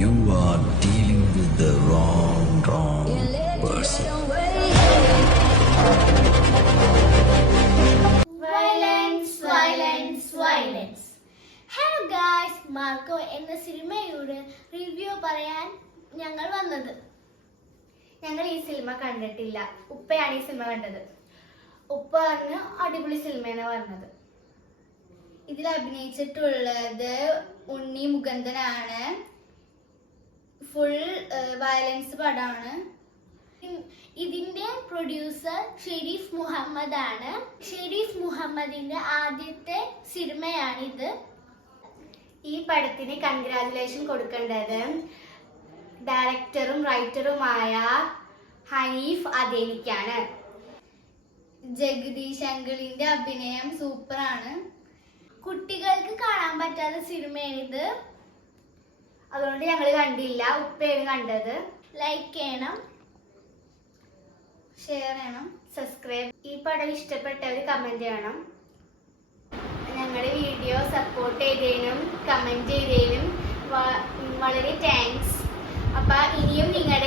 You are dealing with the wrong person. Violence. Hello guys, Marco എന്ന സിനിമയുടെ review പറയാൻ ഞങ്ങൾ വന്നത്. ഞങ്ങൾ ഈ സിനിമ കണ്ടിട്ടില്ല. ഉപ്പയാണ് ഈ സിനിമ കണ്ടത്. ഉപ്പ പറഞ്ഞു അടിപൊളി സിനിമയെന്ന് പറഞ്ഞത്. ഇതിൽ അഭിനയിച്ചിട്ടുള്ളത് ഉണ്ണി മുകുന്ദനാണ്. ഫുൾ വയലൻസ് പടമാണ്. ഇതിന്റെ പ്രൊഡ്യൂസർ ഷെരീഫ് മുഹമ്മദ് ആണ്. ഷെരീഫ് മുഹമ്മദിന്റെ ആദ്യത്തെ സിനിമയാണിത്. ഈ പടത്തിന് കൺഗ്രാജുലേഷൻ കൊടുക്കേണ്ടത് ഡയറക്ടറും റൈറ്ററുമായ ഹനീഫ് അദേനിക്കാണ്. ജഗദീഷ് അങ്കിളിന്റെ അഭിനയം സൂപ്പറാണ്. കുട്ടികൾക്ക് കാണാൻ പറ്റാത്ത സിനിമയാണിത്. അതുകൊണ്ട് ഞങ്ങൾ കണ്ടില്ല. ഉപ്പയാണ് കണ്ടത്. ലൈക്ക് ചെയ്യണം, ഷെയർ ചെയ്യണം, സബ്സ്ക്രൈബ്. ഈ പടം ഇഷ്ടപ്പെട്ടവർ കമന്റ് ചെയ്യണം. ഞങ്ങളുടെ വീഡിയോ സപ്പോർട്ട് ചെയ്തതിനും കമന്റ് ചെയ്തതിനും വളരെ താങ്ക്സ്. അപ്പൊ ഇനിയും നിങ്ങൾ